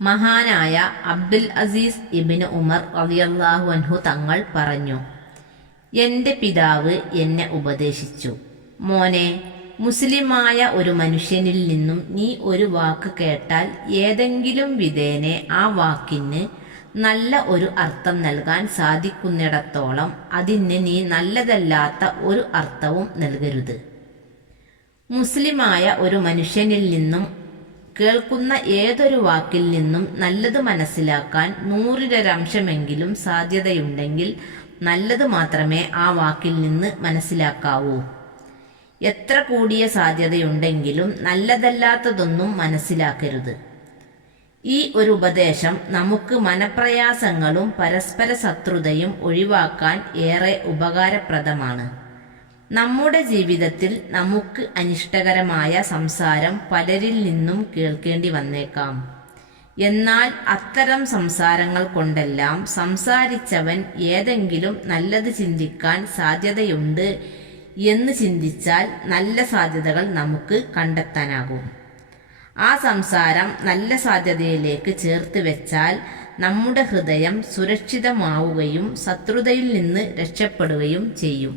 മഹാനായ അബ്ദുൽ അസീസ് ഇബ്നു ഉമർ റളിയല്ലാഹു അൻഹു തങ്ങൾ പറഞ്ഞു, എൻ്റെ പിതാവ് എന്നെ ഉപദേശിച്ചു, മോനെ, മുസ്ലിമായ ഒരു മനുഷ്യനിൽ നിന്നും നീ ഒരു വാക്ക് കേട്ടാൽ ഏതെങ്കിലും വിധേനെ ആ വാക്കിന് നല്ല ഒരു അർത്ഥം നൽകാൻ സാധിക്കുന്നിടത്തോളം അതിന് നീ നല്ലതല്ലാത്ത ഒരു അർത്ഥവും നൽകരുത്. മുസ്ലിമായ ഒരു മനുഷ്യനിൽ നിന്നും കേൾക്കുന്ന ഏതൊരു വാക്കിൽ നിന്നും നല്ലത് മനസ്സിലാക്കാൻ 100% സാധ്യതയുണ്ടെങ്കിൽ നല്ലത് മാത്രമേ ആ വാക്കിൽ നിന്ന് മനസ്സിലാക്കാവൂ. എത്ര കൂടിയ സാധ്യതയുണ്ടെങ്കിലും നല്ലതല്ലാത്തതൊന്നും മനസ്സിലാക്കരുത്. ഈ ഒരു ഉപദേശം നമുക്ക് മനപ്രയാസങ്ങളും പരസ്പര ശത്രുതയും ഒഴിവാക്കാൻ ഏറെ ഉപകാരപ്രദമാണ്. നമ്മുടെ ജീവിതത്തിൽ നമുക്ക് അനിഷ്ടകരമായ സംസാരം പലരിൽ നിന്നും കേൾക്കേണ്ടി വന്നേക്കാം. എന്നാൽ അത്തരം സംസാരങ്ങൾ കൊണ്ടെല്ലാം സംസാരിച്ചവൻ ഏതെങ്കിലും നല്ലത് ചിന്തിക്കാൻ സാധ്യതയുണ്ട് എന്ന് ചിന്തിച്ചാൽ നല്ല സാധ്യതകൾ നമുക്ക് കണ്ടെത്താനാകും. ആ സംസാരം നല്ല സാധ്യതയിലേക്ക് ചേർത്ത് വെച്ചാൽ നമ്മുടെ ഹൃദയം സുരക്ഷിതമാവുകയും ശത്രുതയിൽ നിന്ന് രക്ഷപ്പെടുകയും ചെയ്യും.